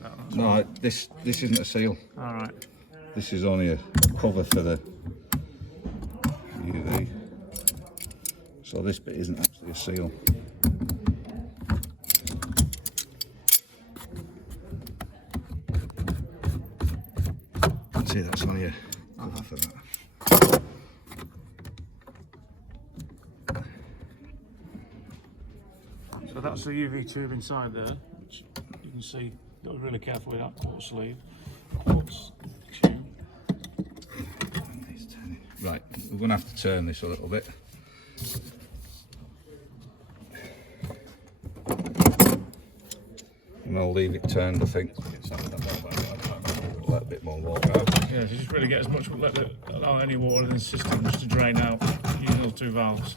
That No, this isn't a seal. all right. This is only a cover for the UV. So this bit isn't actually a seal. See, that's only a cover for that. So that's the UV tube inside there, which you can see. You've got to be really careful with that quarter sleeve. Quartz tube. Right, we're going to have to turn this a little bit. And I'll leave it turned, I think. Let a bit more water out. Yeah, so just really get as much, allow any water in the system just to drain out using those two valves.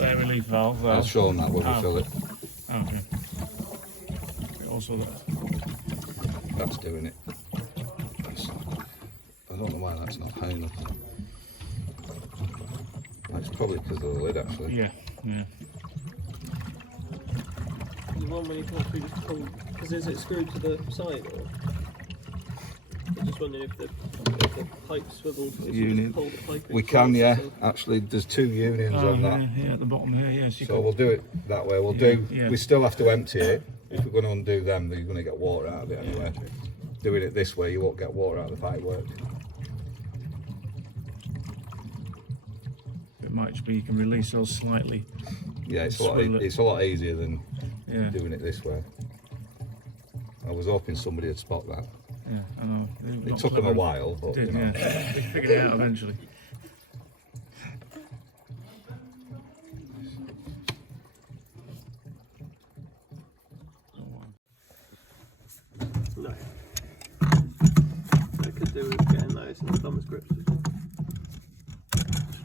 Air relief valve there. I'll show them that when we fill it. Okay. Also That's doing it. I don't know why that's not high enough. It's probably because of the lid, actually. yeah. The one when you can't through just pull, because is it screwed to the side or? I'm just wondering if the pipe swivels, if you just pull the pipe in We can, close, yeah. so- Actually, there's two unions on that. Yeah, at the bottom here, yes. So we'll do it that way. We still have to empty it. If we're going to undo them, you're going to get water out of it anyway. Doing it this way, you won't get water out of the pipework. It might just be you can release those slightly. Yeah, it's a lot easier than doing it this way. I was hoping somebody would spot that. Yeah, I know. It took them a while, but Did, you know. yeah. They figured it out eventually. No. I could do with getting those in the thumbs grips.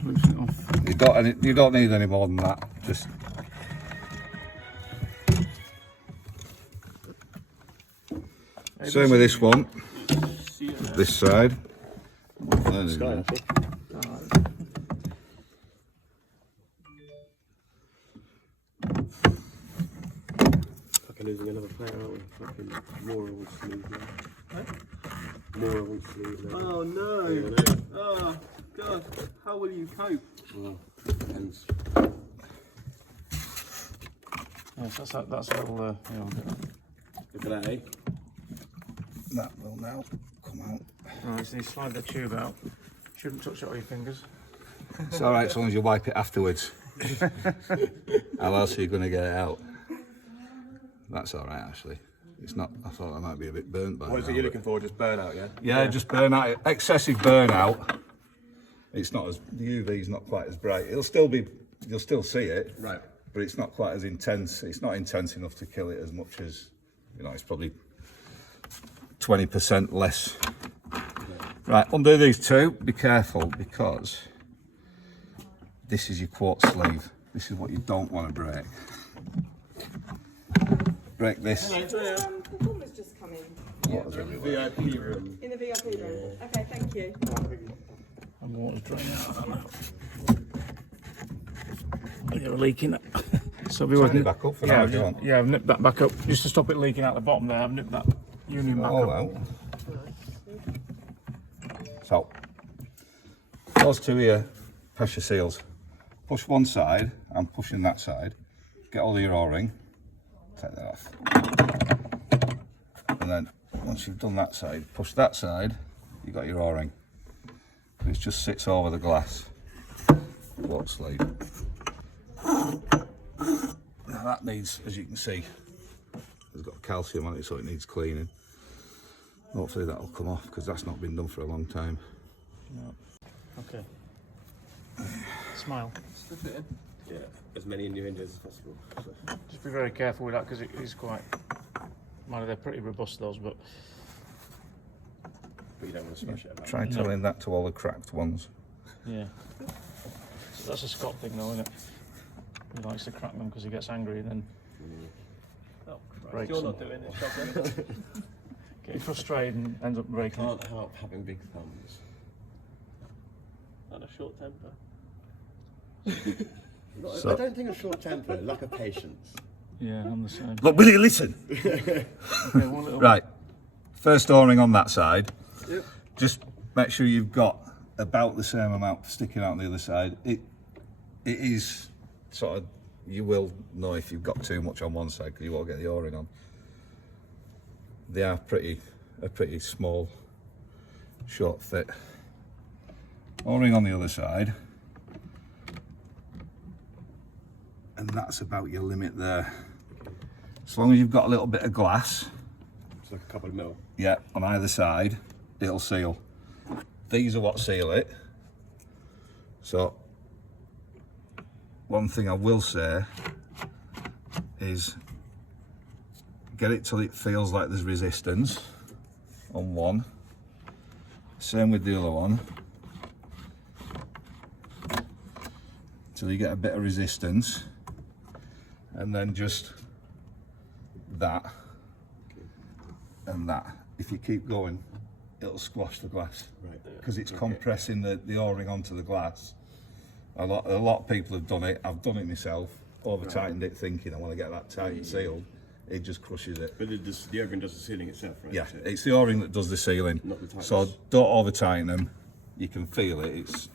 Loosen it off. You don't need any more than that. Just same with this one. This side. Fucking losing another player, aren't we? Fucking Mora will sleeve now. Mora will sleeve now. Oh no! Yeah, Oh god! How will you cope? well, depends. Yes, that's a little. Yeah, we'll get that. Look at that, eh? That will now come out. Right, so you slide the tube out. Shouldn't touch it with your fingers. It's alright as long as you wipe it afterwards. How else are you going to get it out? That's alright actually. It's not, I thought I might be a bit burnt by What is now, it you're but- looking for? Just burnout, yeah? Yeah, just burn out. Excessive burnout. It's not as, the UV's not quite as bright. It'll still be, you'll still see it. Right. But it's not quite as intense. It's not intense enough to kill it as much as, you know, it's probably 20% less. Right, undo these two. Be careful because this is your quartz sleeve. This is what you don't want to break. Break this. Performers just come in VIP room. in the VIP room. Okay, thank you. And water's draining out of that now. You're leaking. So we Turn it back up for now if you want. Yeah, I've nipped that back up just to stop it leaking out the bottom there. I've nipped that union back All up. out. So, those two here, pressure seals. Push one side, I'm pushing that side. Get all of your O-ring, take that off. And then, once you've done that side, push that side, you've got your O-ring. It just sits over the glass. Quartz sleeve. Now that needs, as you can see, it's got calcium on it, so it needs cleaning. Hopefully that'll come off because that's not been done for a long time. No. Okay. Smile. Stuff it in. Yeah, as many innuendos as possible. Just be very careful with that because it is quite. Mind you, they're pretty robust those, but But you don't want to smash it about. Try telling that to all the cracked ones. yeah. So that's a Scott thing, though, isn't it? He likes to crack them because he gets angry and then Oh, breaks you're them. not doing it, Shotgun. Get frustrated and ends up breaking. Can't help having big thumbs. And a short temper. So- I don't think a short temper, lack of patience. Yeah, I'm the same. Look, will you listen? Yeah, one little Right, first O-ring on that side. Yep. Just make sure you've got about the same amount sticking out on the other side. It is sort of, you will know if you've got too much on one side because you won't get the O-ring on. They are a pretty small, short fit. O-ring on the other side. And that's about your limit there. As long as you've got a little bit of glass, It's like a couple of mil. yeah, on either side, it'll seal. These are what seal it. So, one thing I will say is get it till it feels like there's resistance on one. Same with the other one. Till you get a bit of resistance. And then just that and that. If you keep going, it'll squash the glass Right. because it's compressing the O-ring onto the glass. A lot of people have done it. I've done it myself. Over tightened it, thinking I want to get that tight and sealed. It just crushes it. But the O-ring does the sealing itself, right? Yeah, So- it's the O-ring that does the sealing. Not the tightness. So don't over tighten them. You can feel it. It's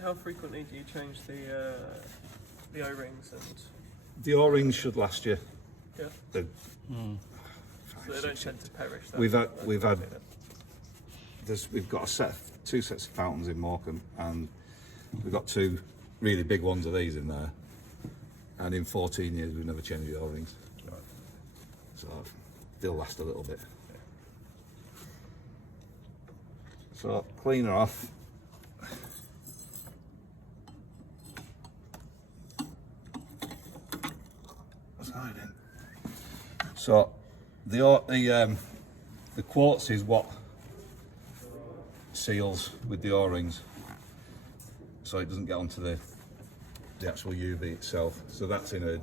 How frequently do you change the O-rings and the O-rings should last you. yeah, The, so they don't tend to perish? that- we've had we've got two sets of fountains in Morecambe, and we've got two really big ones of these in there. And in 14 years, we've never changed the O-rings. So they'll last a little bit. So clean her off. So the quartz is what seals with the O-rings, so it doesn't get onto the actual UV itself. So that's in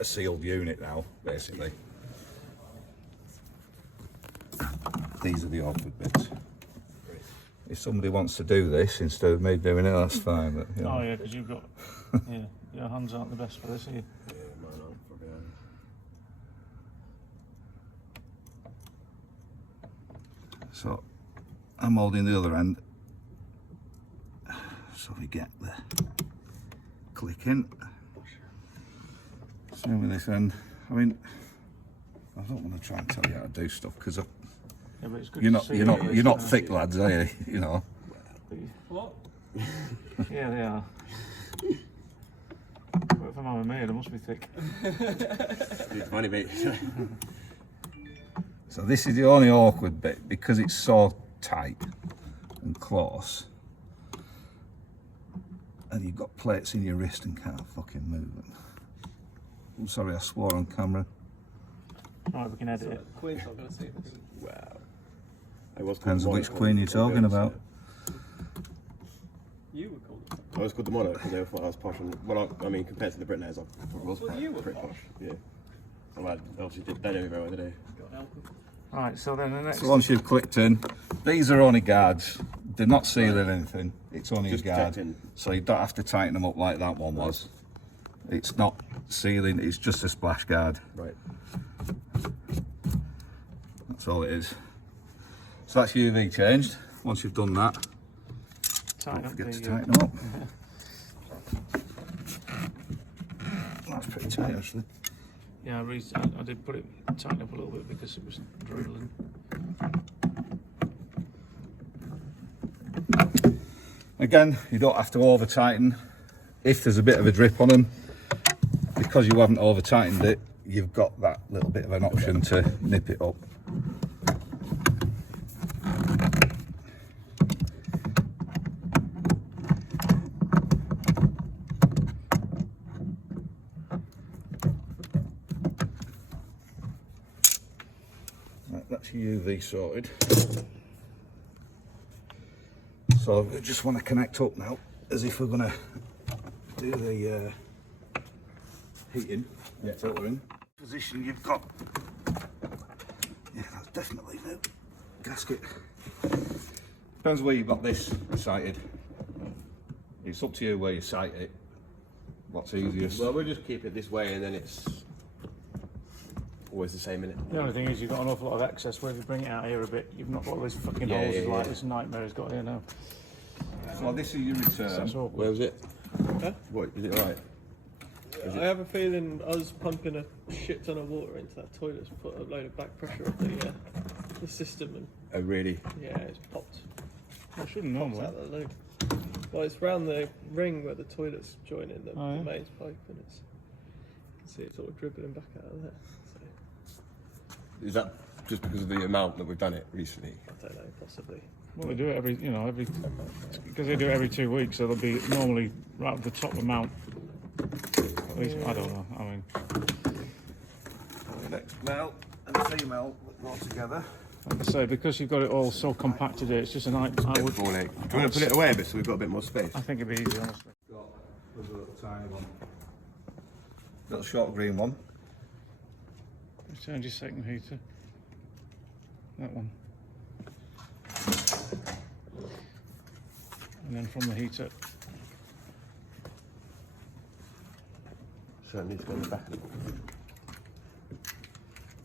a sealed unit now, basically. These are the awkward bits. If somebody wants to do this instead of me doing it, that's fine. But, you know. Oh yeah, because you've got, yeah, your hands aren't the best for this, are you? Yeah, mine aren't probably. So I'm holding the other end, so we get the click in. Same with this end. I mean, I don't want to try and tell you how to do stuff because Yeah, but it's good you're to not see you're you, not you're not isn't thick lads, are you? You know. it? What? Yeah, they are. But if I'm having me, they must be thick. It's funny, mate. So this is the only awkward bit because it's so tight and close, and you've got plates in your wrist and can't fucking move them. I'm sorry, I swore on camera. Right, we can edit it. Queen's not going to see this. Wow. I was called Depends on Monarch which queen you're on talking girls, about. You were called. I was called the Monarch because they thought I was posh. And, well, I mean, compared to the Britnays, I was Well, you were pretty posh. posh. Yeah. Well, I obviously they know me very well, did they? Got alcohol. Right, so then the next. So once you've clicked in, these are only guards. They're not sealing anything. It's only Just a guard. protecting. So you don't have to tighten them up like that one was. It's not sealing, it's just a splash guard. Right. That's all it is. So that's UV changed. Once you've done that, tighten don't up forget to the, tighten them up. That's pretty tight actually. yeah, I did put it, tighten up a little bit because it was drooling. Again, you don't have to over tighten. If there's a bit of a drip on them, because you haven't over tightened it, you've got that little bit of an option to nip it up. Right, that's your UV sorted. So we just want to connect up now, as if we're going to do the heating, filtering. Position you've got. Yeah, that's definitely new. Gasket. Depends where you've got this sighted. It's up to you where you sight it. What's easiest? Well, we'll just keep it this way, and then it's always the same, innit? The only thing is you've got an awful lot of excess where if you bring it out here a bit, you've not got all these fucking Yeah, holes yeah, like yeah. this nightmare has got here now. Well, this is your return. That's awkward. Where was it? Huh? What, is it right? I have a feeling us pumping a shit ton of water into that toilet's put a load of back pressure on the system, and Oh, really? yeah, it's popped I shouldn't normally. out the loop. Well, it's round the ring where the toilet's joining the, Oh, yeah? the mains pipe, and it's you can see it sort of dribbling back out of there. So, Is that just because of the amount that we've done it recently? I don't know, possibly. Well, they do it every, because they do it every 2 weeks, so they'll be normally right at the top amount. At least, I don't know. I mean, The next male and female go together. like I say, because you've got it all so compacted here, it's just a night. I would. Do you want to put it away a bit so we've got a bit more space? I think it'd be easy, honestly. Got a little tiny one. Got a short green one. Change your second heater. That one. And then from the heater, So it needs to go in the back.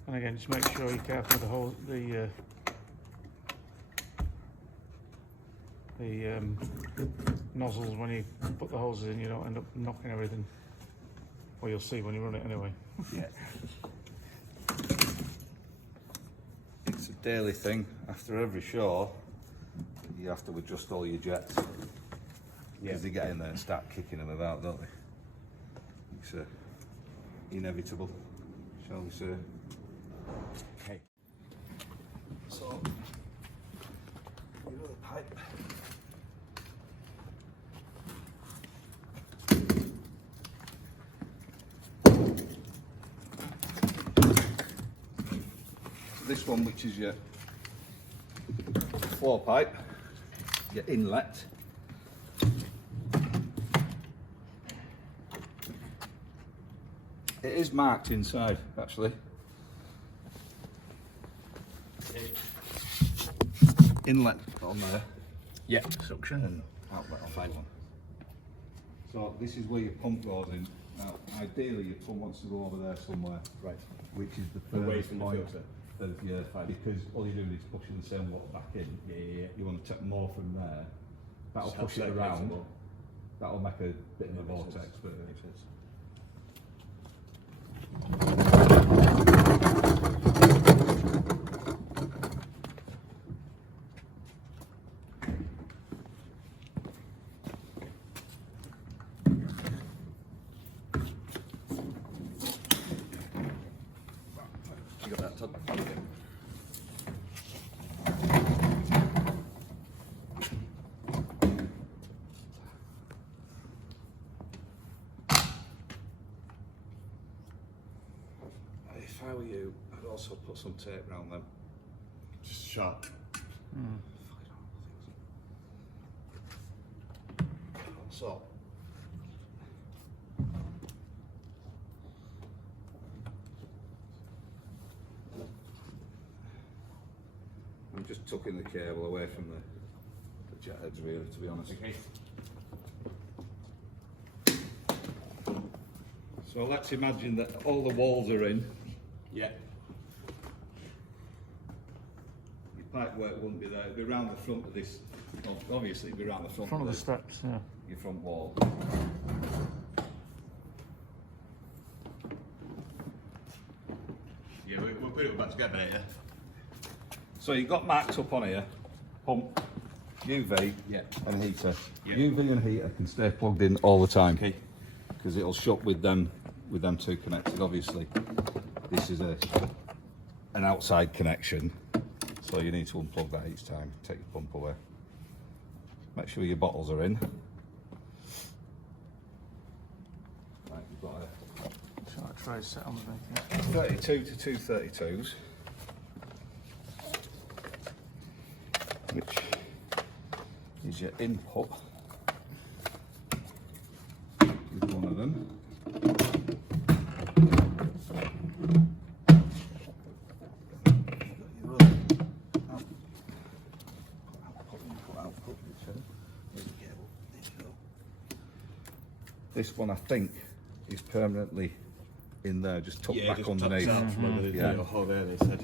and again, just make sure you're careful with the hole, the nozzles when you put the hoses in. You don't end up knocking everything. Well, you'll see when you run it anyway. Yeah. It's a daily thing. After every show, you have to adjust all your jets. Because they get in there and start kicking them about, don't they? It's inevitable, shall we say. Okay. So, your other pipe. So this one, which is your floor pipe, your inlet. It is marked inside, actually. Inlet on there. Yeah. Suction and outlet on that one. So this is where your pump goes in. Now, ideally, your pump wants to go over there somewhere. Right. Which is the Away furthest from the point filter. of your because all you're doing is pushing the same water back in. Yeah. You want to take more from there. That'll Just push it helps around. circulate more. That'll make a bit of a Makes vortex. sense. But Makes sense. You got that, Todd? if I were you, I'd also put some tape around them. Just sharp. So, I'm just tucking the cable away from the jet heads, really, to be honest. Okay. So let's imagine that all the walls are in. Yeah. Your pipe work wouldn't be there. It'd be round the front of this. Obviously, it'd be round the front, Front of the this, steps, yeah. your front wall. Yeah, we'll put it back together later. So you've got marks up on here, pump, UV, Yeah. and heater. Yeah. UV and heater can stay plugged in all the time. Okay. Because it'll shut with them two connected. Obviously, this is an outside connection, so you need to unplug that each time. Take your pump away. Make sure your bottles are in. Right, you've got So that tray's set underneath, a 32 to 232s, which is your input. Is one of them. This one I think is permanently in there, just tucked back just underneath. tucks out from under the Yeah. little hole there, they said.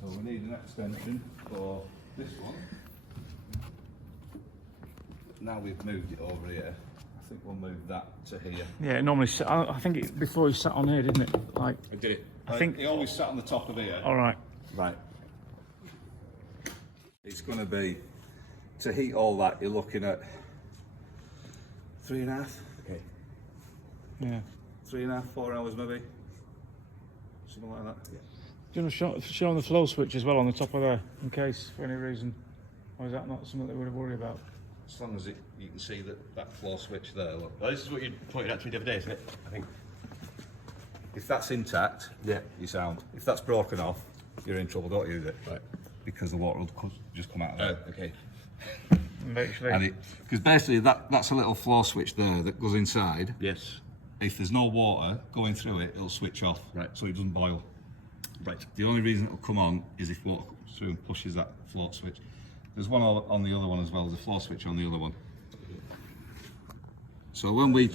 So we need an extension for this one. Now we've moved it over here, I think we'll move that to here. Yeah, it normally. I think it, before he sat on here, didn't it? Like, I did it. I think- he always sat on the top of here. all right. Right. It's going to be, to heat all that, you're looking at 3.5, Okay. Yeah. 3.5, 4 hours maybe. Something like that. Do you want to show on the flow switch as well on the top of there, in case for any reason, or is that not something that we're worried about? As long as you can see that floor switch there, look. Well, this is what you pointed out to me the other day, isn't it? I think. If that's intact, Yeah. you sound. If that's broken off, you're in trouble, don't use it. Right. Because the water will just come out of there. Oh, okay. And actually, And because basically that's a little floor switch there that goes inside. Yes. If there's no water going through it, it'll switch off. Right. So it doesn't boil. Right. The only reason it'll come on is if water comes through and pushes that float switch. There's one on the other one as well. There's a floor switch on the other one. So when we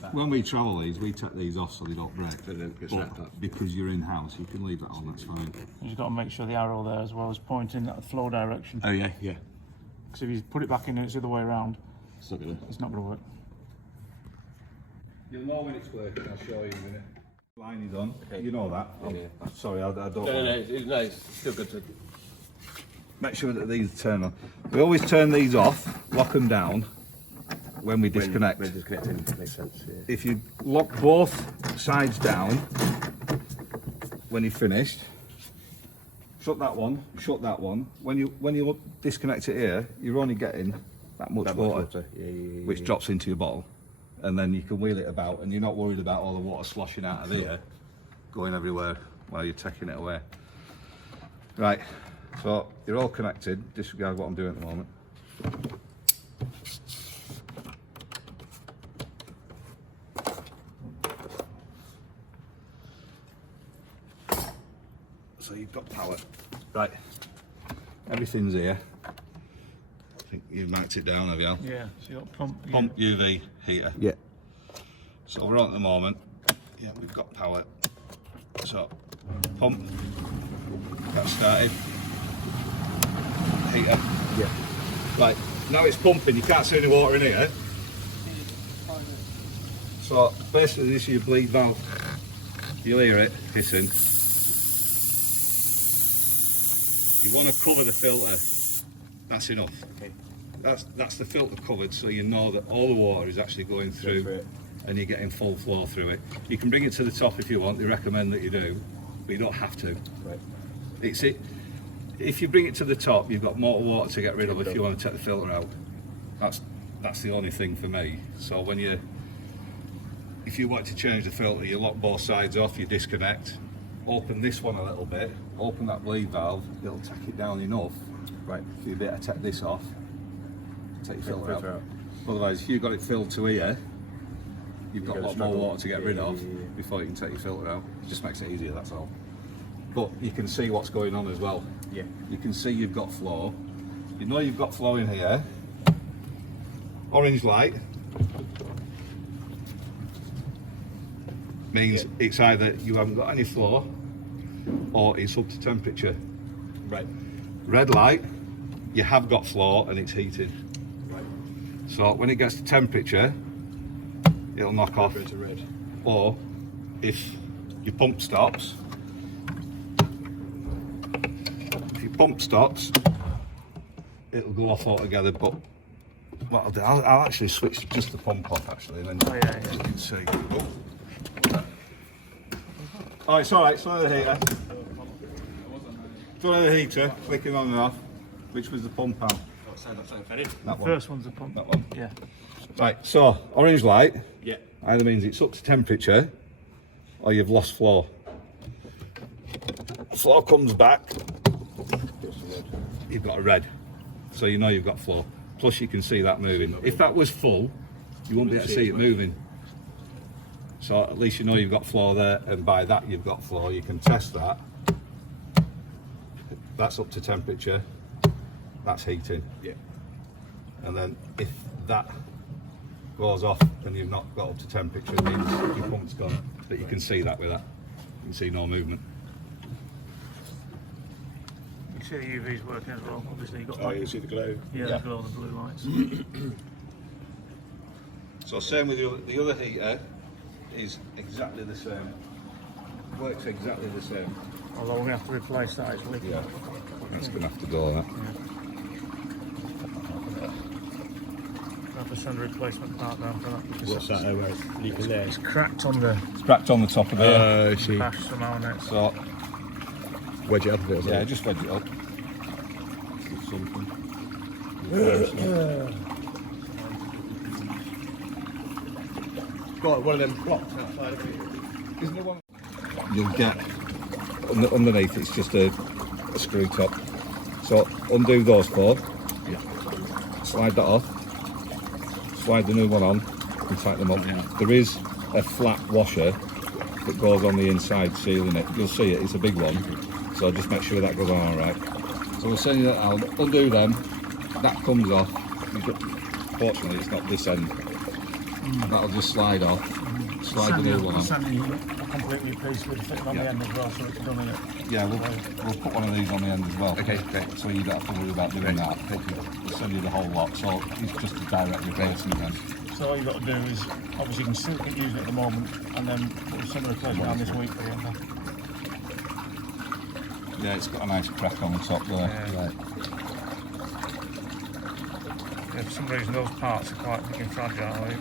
travel these, we take these off so they don't break. So they don't get But snapped up. because you're in house, you can leave that on. That's fine. you've got to make sure the arrow there as well is pointing that flow direction. Oh yeah, yeah. Because if you put it back in and it's the other way around, It's not gonna. it's not going to work. You'll know when it's working. I'll show you in a minute. Line is on. Okay. You know that. I'm sorry, I don't. No, it's still good to. Make sure that these turn on. We always turn these off, lock them down when we disconnect. When disconnecting makes sense. Yeah. If you lock both sides down when you've finished, shut that one, shut that one. When you disconnect it here, you're only getting that much water, Yeah. which drops into your bottle, and then you can wheel it about, and you're not worried about all the water sloshing out of here, going everywhere while you're taking it away. Right, so you're all connected. Disregard what I'm doing at the moment. So you've got power. Right, everything's here. I think you've marked it down, have you? Yeah, so you've got pump. Pump UV heater. Yeah. So we're on at the moment. Yeah, we've got power. So pump. That's started. Heater. Yeah. Right, now it's pumping. You can't see any water in here. So basically, this is your bleed valve. You'll hear it hissing. You want to cover the filter. That's enough. Okay. That's the filter covered, so you know that all the water is actually going through, through it. and you're getting full flow through it. You can bring it to the top if you want. They recommend that you do, but you don't have to. Right. It's it. If you bring it to the top, you've got more water to get rid of if you want to take the filter out. That's the only thing for me. So if you want to change the filter, you lock both sides off, you disconnect, open this one a little bit, open that bleed valve, it'll tack it down enough. Right. If you better take this off, take your filter filter out. out. Otherwise, if you've got it filled to here, you've got a gotta lot more struggle. water to get rid of Yeah. before you can take your filter out. It just makes it easier, that's all. But you can see what's going on as well. Yeah. You can see you've got flow. You know you've got flow in here. Orange light means it's either you haven't got any flow or it's up to temperature. Right. Red light, you have got flow and it's heated. Right. So when it gets to temperature, it'll knock off. Go to red. Or if your pump stops, it'll go off altogether. But what I'll do, I'll actually switch just the pump off actually, then Oh, yeah, yeah. you can see. Oh, it's all right. Slow the heater. Slow the heater. Flicking on and off. Which was the pump out? That one. First one's a pump. That one. Yeah. Right. So orange light Yeah. either means it's up to temperature or you've lost flow. Flow comes back, you've got a red, so you know you've got flow. Plus you can see that moving. If that was full, you wouldn't be able to see it moving. So at least you know you've got floor there, and by that you've got floor. You can test that. That's up to temperature. That's heating. Yeah. And then if that goes off and you've not got up to temperature, it means your pump's gone. But you can see that with that. You can see no movement. You see the UV's working as well. Obviously, you've got Oh, you see the glow. yeah, Yeah. the glow of the blue lights. So same with the other heater is exactly the same. Works exactly the same. Although we're going to have to replace that, it's leaking. Yeah. That's going to have to go, that. I have to send a replacement part down for that. Because What's that? Where it's leaking there? It's cracked on the It's cracked on the top of there. I see. bash somehow on it. So, Wedge it up a bit or something. yeah, just wedge it up. Something. Got one of them blocks outside of it. Isn't there one? You'll get underneath. It's just a screw top. So undo those four. Yeah. Slide that off. Slide the new one on and tighten them up. There is a flat washer that goes on the inside, sealing it. You'll see it. It's a big one. So just make sure that goes on all right. So we'll send you that out. Undo them. That comes off. Fortunately, it's not this end. That'll just slide off. Slide the new one on. Sanding a completely piece with fitting on the Yeah. end as well, so it's done in it. Yeah, we'll put one of these on the end as well. Okay, great. So you don't have to worry about doing that. We'll send you the whole lot. So it's just a direct replacement then. So all you've got to do is, obviously you can still keep using it at the moment, and then we'll send a replacement on this week for you. Yeah, it's got a nice crack on the top there. Yeah. Right. Yeah, for some reason those parts are quite fucking fragile, eh?